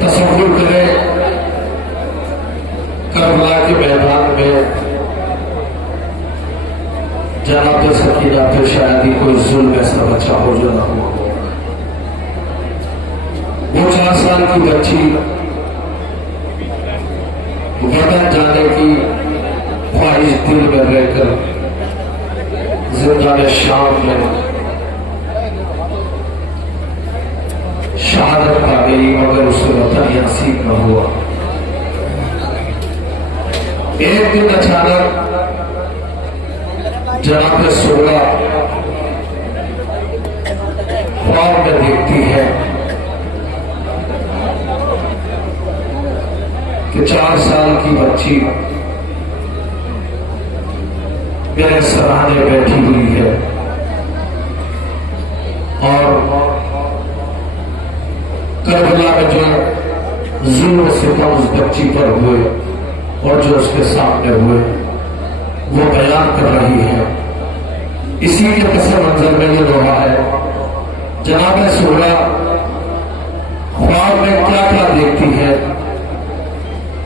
तसव्वुर करें करबला के मैदान में जनाब सकीना पे शायद ही कोई जुल्म ऐसा बच्चा हो जो ना हुआ हो। वो 4 साल की बच्ची वतन जाने की ख्वाहिश दिल में रहकर जिंदा शाम में शहादत पा गई, मगर उसको वतन नसीब न हुआ। एक दिन अचानक जनाब सोला ख्वाब में देखती है कि 4 साल की बच्ची मेरे सराहने बैठी हुई है और करबला में जो जुल्म सितम उस बच्ची पर हुए और जो उसके सामने हुए वो बयान कर रही है। इसी के पस मंजर में ये दोहा है। जनाब सोला ख्वाब में क्या क्या देखती है,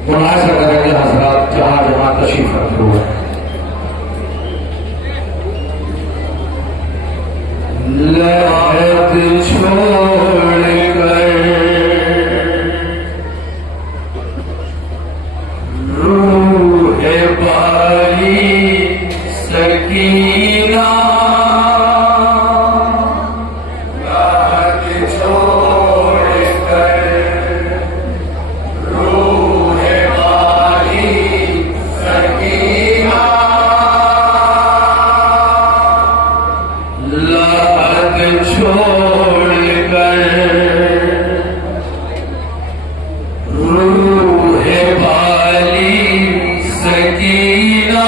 मुलाहिजा करेंगे हजरात जहां जहां तशरीफ रखे हुए हैं। लहद छोड़ कर रूह बारी सकीना, लहद छोड़ कर रूह बारी सकीना, लहद छोड़ कर रूह बारी सकीना,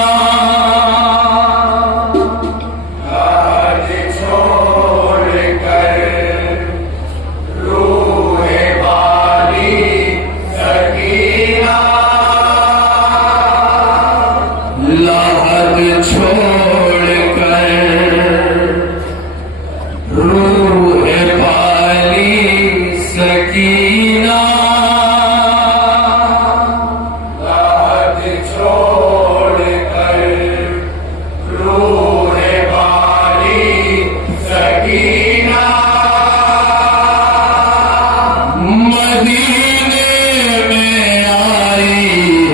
लहद छोड़ कर रूह बारी सकीना, लहद छोड़ कर रूह बारी सकीना, लहद छोड़ कर रूह बारी सकीना, मदीने में आई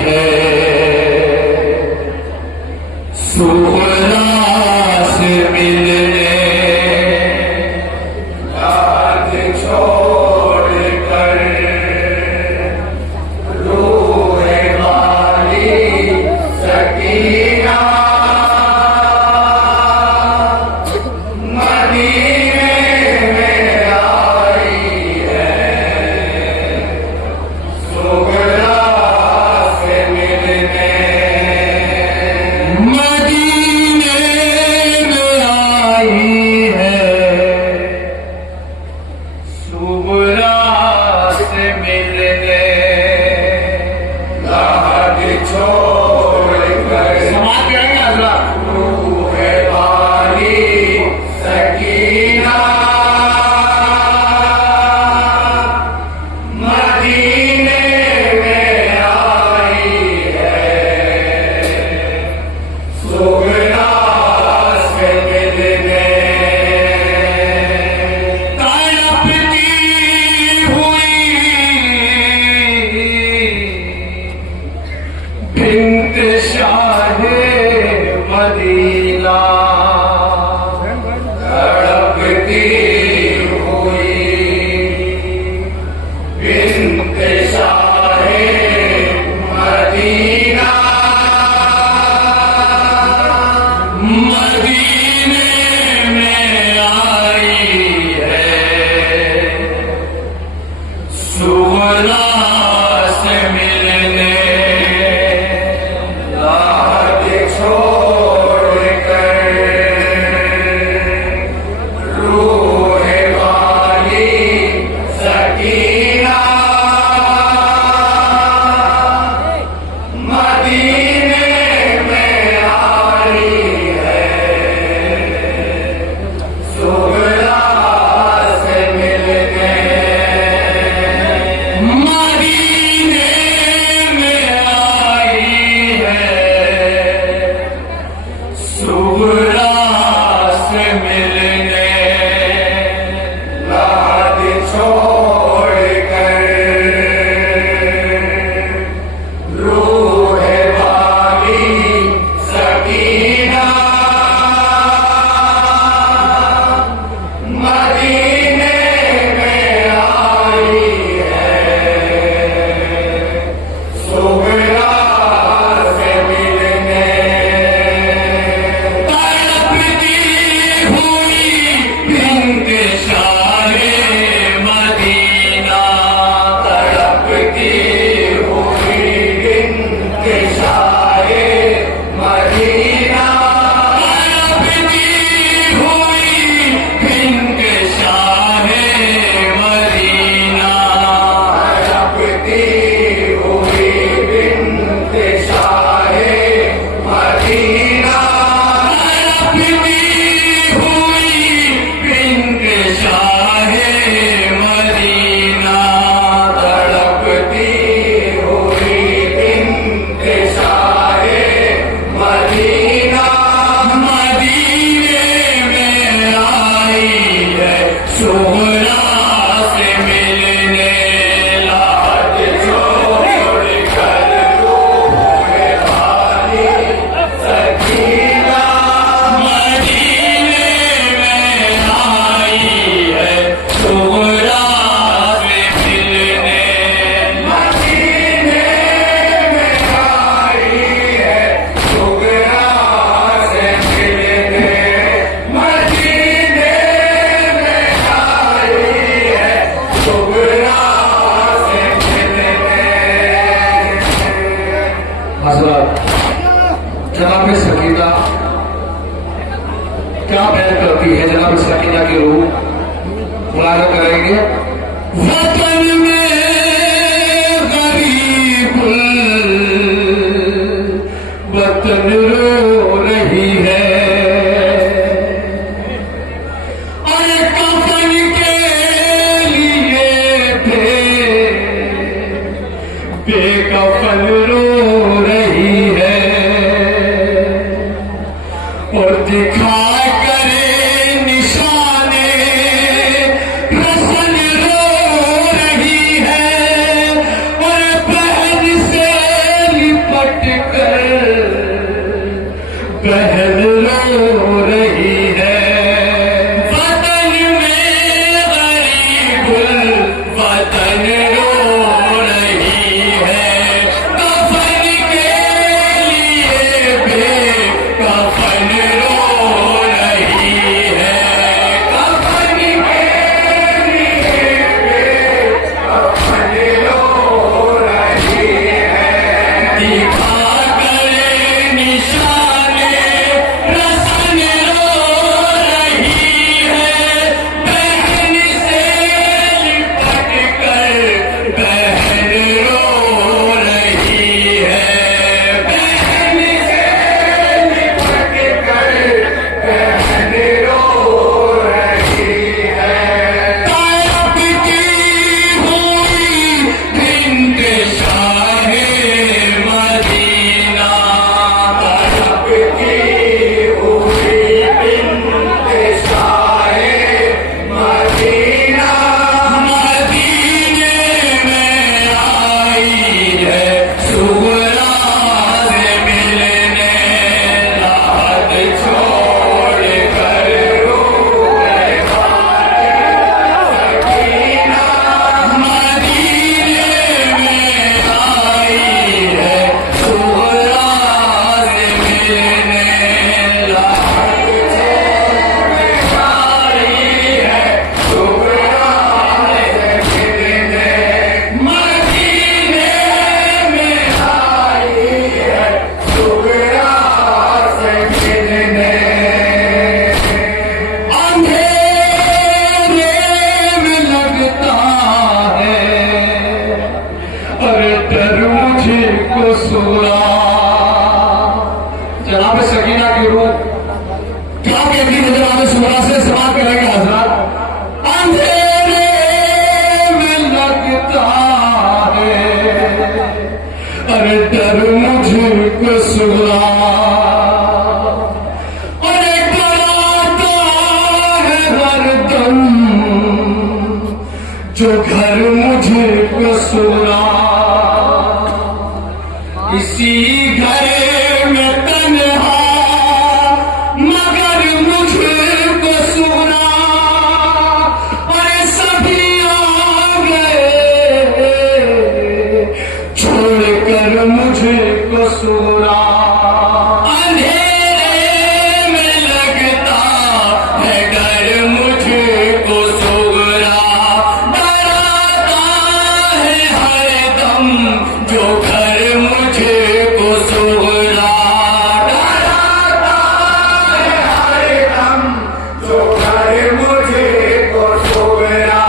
है सुहरा से मिलने, लहद छोड़ कर रूह बारी सकीना, मदीने में आई है सुगरा से मिलने, मदीने में आई है सुगरा से मिलने, लहद छोड़ कर समाज के रहेंगे हजरात रूह बारी सकीना, मदीने में आई है सुगरा से मिलने, तड़पती हुई बिन्त शाहे मदीना, तड़पती हुई बिन्त शाहे मदीना, मदीने में आई है सुगरा से मिलने, लहद छोड़ कर रूह बारी सकीना, मदीने में आई है सुगरा से मिलने, जनाब सकीना क्या बयान करती है? जनाब सकीना की रूह मुलाजा करेंगे। वतन में गरीब वतन रो रही है, और कफन के लिए बेकफन रो रही है, और दिखा करे निशाने रसन रो रही है, और बहन से लिपट कर बहन रो रही है। वतन में गरीब वतन रो रही है, कफन के लिए बेकफन रो रही है, कफन के लिए बेकफन रो रही है, दिखा करे निशाने रसन रो रही है, बहन से लिपट कर बहन रो रही है, बहन से लिपट कर बहन रो रही है। तायब की हुई बिंद शाहे मदीना, तायब की हुई बिंद शाहे मदीना, मदीने में आई है सुगरा से मिलने, राहत छोड़ कर रो गए सकीना, मदीने में आई है सुगरा से मिलने, राहत छोड़ आई है सुगरा से मिलने, मदीने में आई है सुगरा से मिलने। अंधेरे में लगता है अरे डर मुझको सुना। जनाब सकीना की रूह क्या कहती है? जनाब सुरा से सवाल करेंगे हजरत। अंधेरे में लगता है अरे डर मुझको सुना, अरे डराता है हरदम जो घर मुझको सुना, इसी घर में तन्हा मगर मुझको सुना, अरे सभी आ गए छोड़कर मुझको सुना। अंधेरे में लगता है घर मुझको सुगरा, डराता है हरदम जो घर मुझको सुगरा, डराता है हरदम जो घर मुझको सुगरा,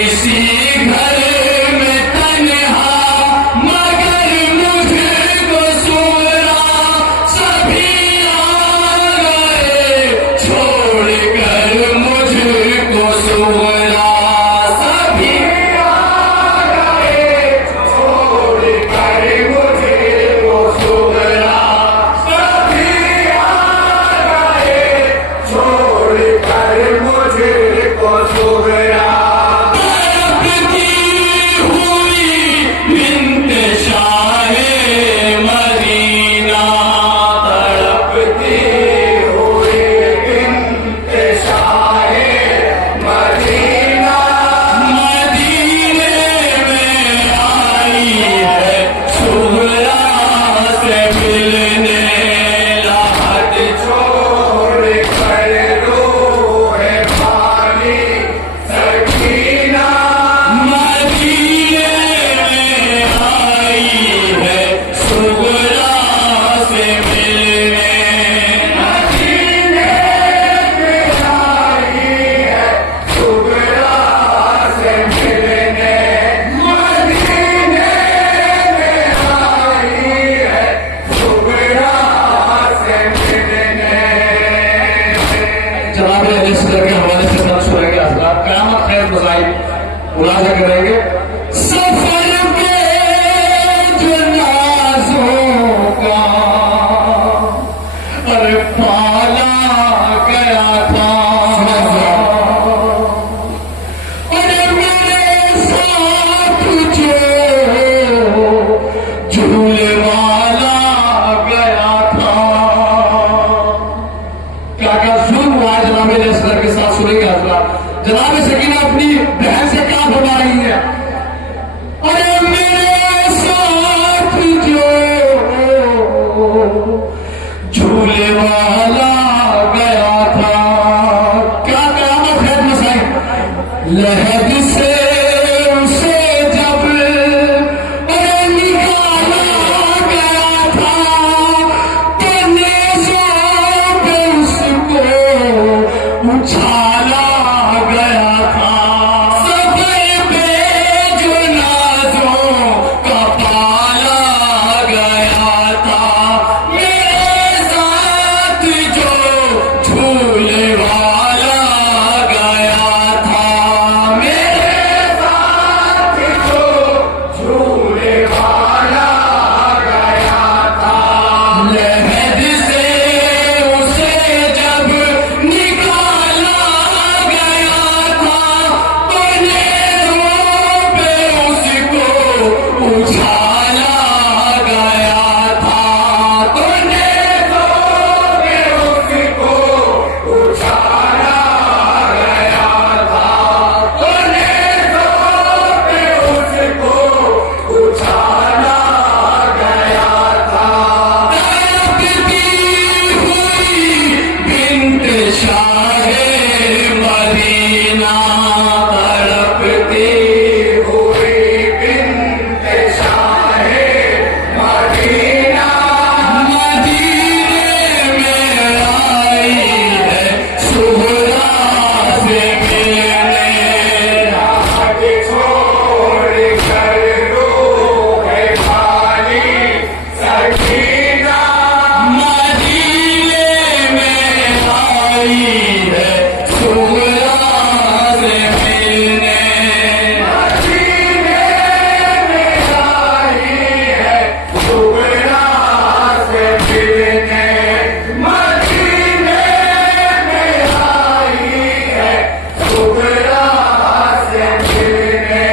इसी घर में तन्हा मगर मुझको सुगरा, तुझे झूले वाला गया था। क्या क्या जुल्म हुआ है जनाब असगर के साथ, सुनेंगे हजरात। जनाब सकीना अपनी बहन से क्या फरमा रही है? अरे मेरे साथ जो झूले वाला गया था, क्या कयामत है मसाई लहद से उसे जब अरे निकाला गया था, तो नेज़ों पे उसको उछाला गया था। सफर पे जो नाज़ों का पाला गया था, मेरे साथ जो झूले वाला गया था, मेरे साथ जो झूले वाला गया था। लहद से उसे जब निकाला गया था, तो नेज़ों पे उसको उछाला गया था, तो नेज़ों पे उसको उछाला गया था, तो नेज़ों पे उसको उछाला गया था। तड़पती हुई बिन्त शाहे मदीना, तड़पती हुई बिन्त शाहे मदीना, मदीने में आई है सुहरा से मिलने। राह छोड़ कर रोहे खाली सकीना, मदीने में आई है सुहरा से मिलने। मदीने में आई है सुहरा से मिलने, मदीने में आई है सुहरा से मिलने।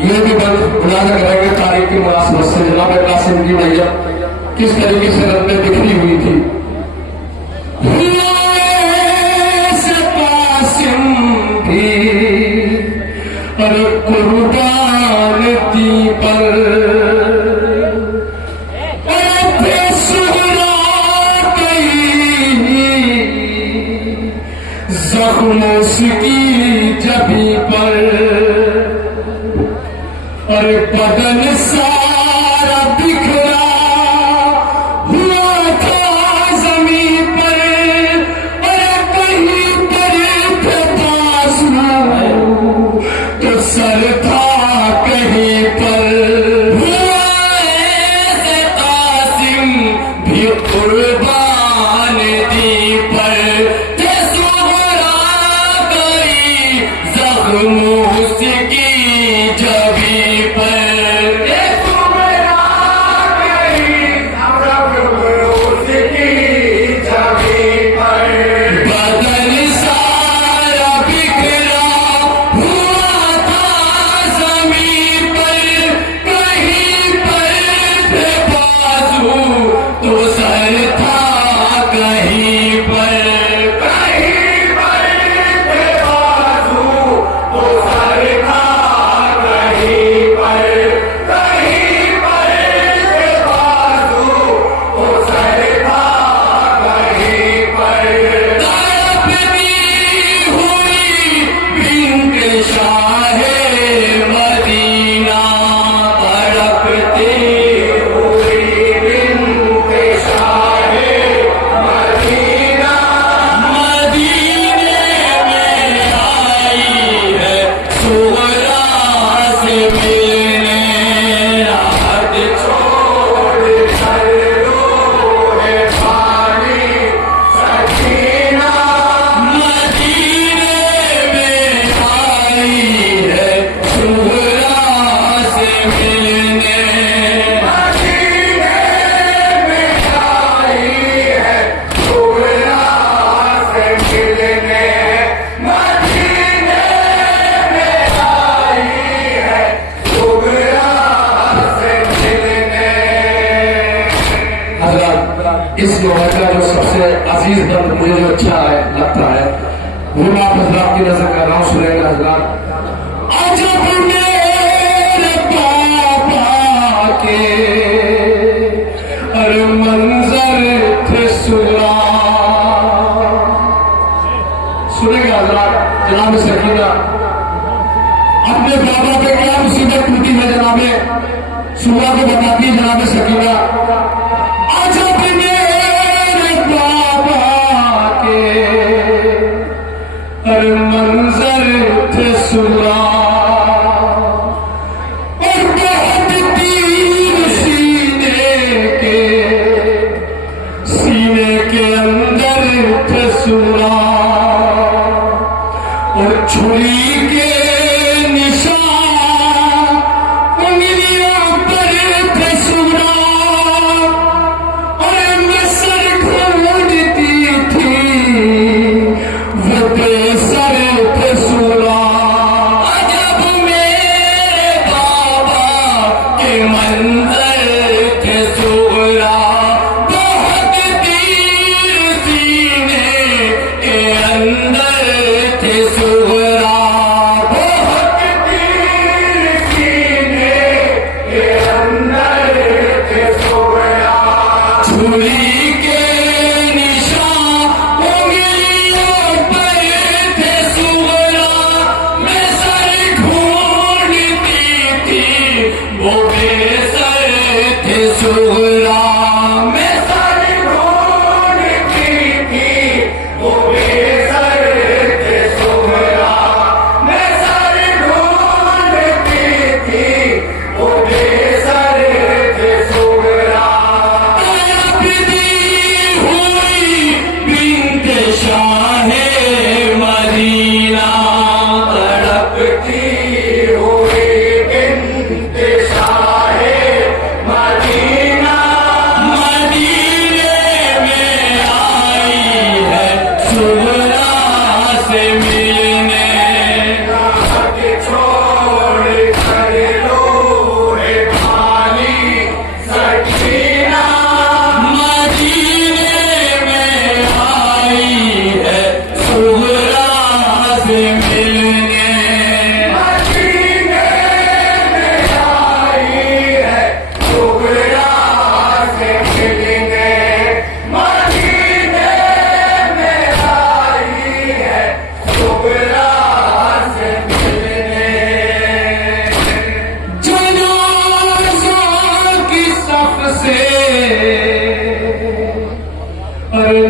ये भी बुलाना करेंगे तारीख की मुनासिबत से जनाब कासिम की भैया किस तरीके से रब में बिखरी हुई थी। से कासिम भी अरे कुर्बान थी पर, अरे सुहरा गई जख्म उसकी जबी पर, अरे बदन सारा बिखरा हुआ था जमीन पर, अरे कहीं पर थे तासू तो सर था कहीं पर। हुआ ऐसे कासिम भी कुर्बान दी पर, थे सुहरा गई जख्म उसकी जबी पर, थे सुहरा अजीज बंद मुझे जो अच्छा है लगता है वो मैं आप हजरात की नजर कर रहा हूँ। सुनेगा हजरात। अजब मेरे बाबा के अरे मंजर थे सुला। सुनेगा हजरात। जनाब सकीना अपने बाबा पे क्या मुसीबत टूटी है जनाबे सुबह को बताती है जनाब सकीना। अजब मेरे बाबा के हर मंजर थे सुला और बहुत तीर सीने के अंदर थे सुला और छुरी के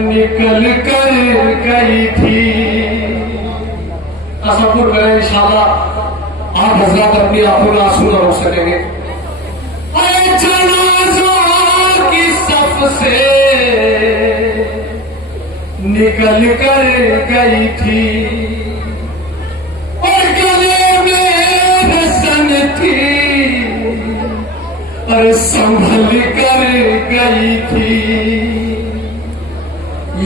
निकल कर गई थी। तसव्वुर करें इंशाअल्लाह आप हजरात अपनी आंखों में आंसू न रोक सकेंगे। जनाज़ों की सफ से निकल कर गई थी और गले में रसन थी और संभल कर गई थी।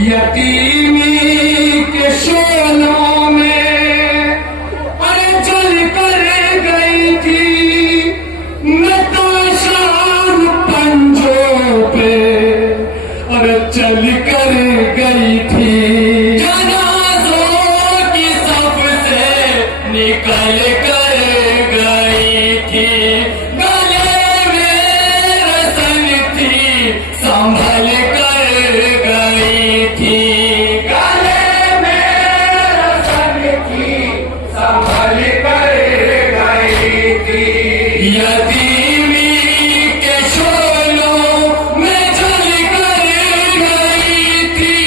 यतीमी के शोलों में अरे जल कर गई थी। नताशान पंजों पे अरे चल कर गई थी। जनाज़ों की सफ से निकल कर गई थी। गले में रसन थी संभल कर गई थी। गले में रसन थी संभल कर गई थी। यतीमी के शोलों में जल कर गई थी।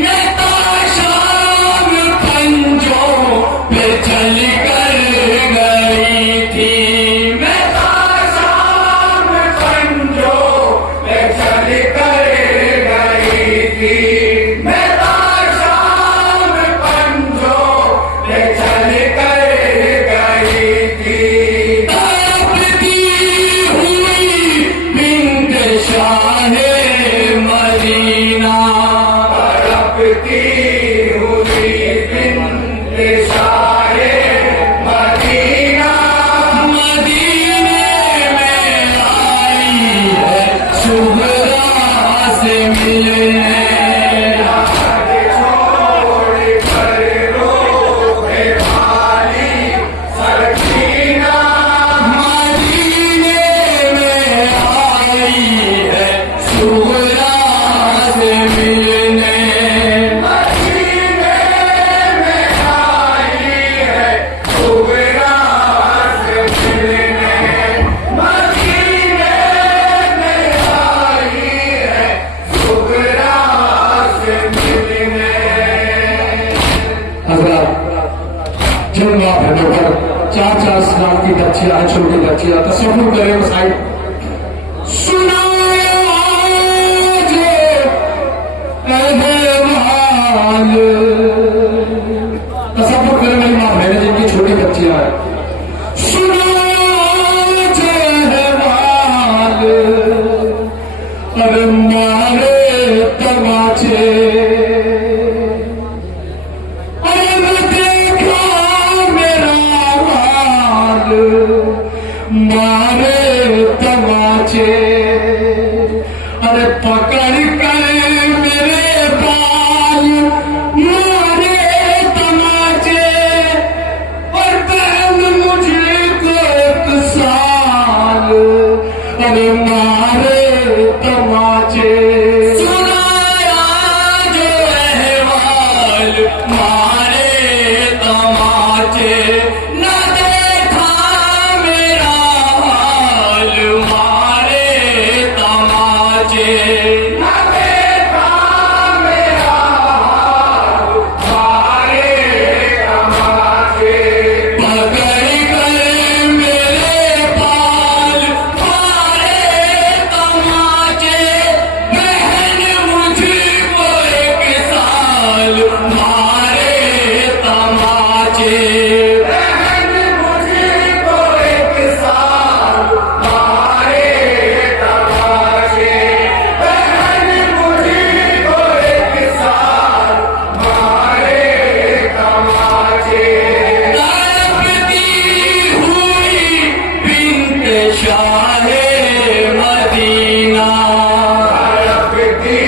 नताशान पंजों पे चल कर गई थी। नताशान पंजों पे चल कर गई थी। नताशान पंजों पे चल कर गई थी। तड़पती बच्चियां हैं, छोटी बच्चियां, तसव्वुर करें वो साइड सुनाया जो अहवाल, तसव्वुर करें मेरी मां बहनें जिनकी छोटी बच्चियां हैं, सुनाया जो अहवाल, अरे मारे तमाचे, मारे तमाचे, अरे पकड़ कर मेरे बाल मारे तमाचे, और बहन मुझे को एक साल, अरे मारे तमाचे, सुनाया जो अहवाल मारे तमाचे, ना देखा मेरा हाल मारे तमाचे, ना देखा मेरा हाल मारे तमाचे, पकड़ कर मेरे बाल मारे तमाचे, बहन मुझको एक साल मारे तमाचे, बहन मुझको एक साल मारे तमाचे, बहन मुझको एक साल मारे तमाचे, तड़पती हुई बिन्ते शाहे मदीना, तड़पती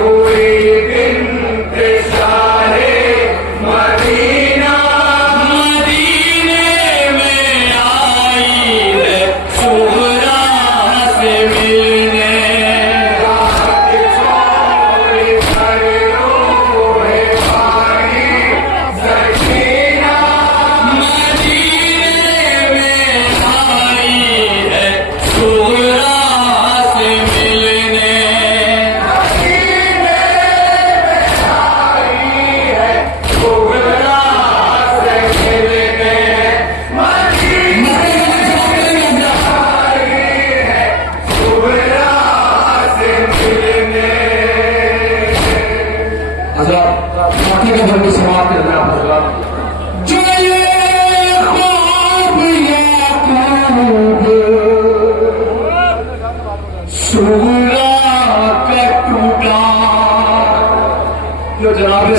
हुई बिन्ते शाहे मदीना, मदीने में आई है सुहरा से मिलने, रात छोड़ कर रोए पानी सकीना, मदीने में आई है सुहरा से मिलने, मदीने में आई है सुहरा से मिलने, मदीने में आई है सुहरा से मिलने। हज़रात माथे का धर्म समाप्त करना है हज़रात। जो ये ख्वाब याकूब सुहरा का टूटा, जो जनाबे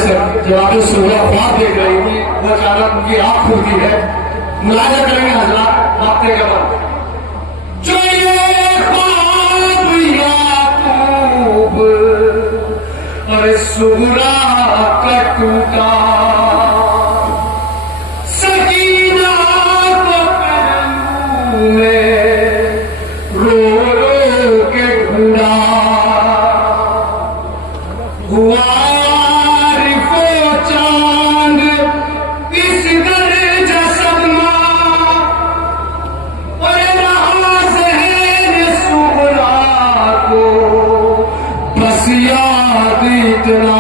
सुहरा ख्वाब देख रही थी, वो अचानक उनकी आंख खुलती है, मुलाजा करेंगे हज़रात माथे का धर्म। जो ये ख्वाब याकूब अरे सुहरा का टूटा, सकीना को पहलू में रो रो के ढूंढा, हुआ आरिफो चांद इस दर्जा सदमा, और रहा ज़हन सुहरा को बस याद इतना,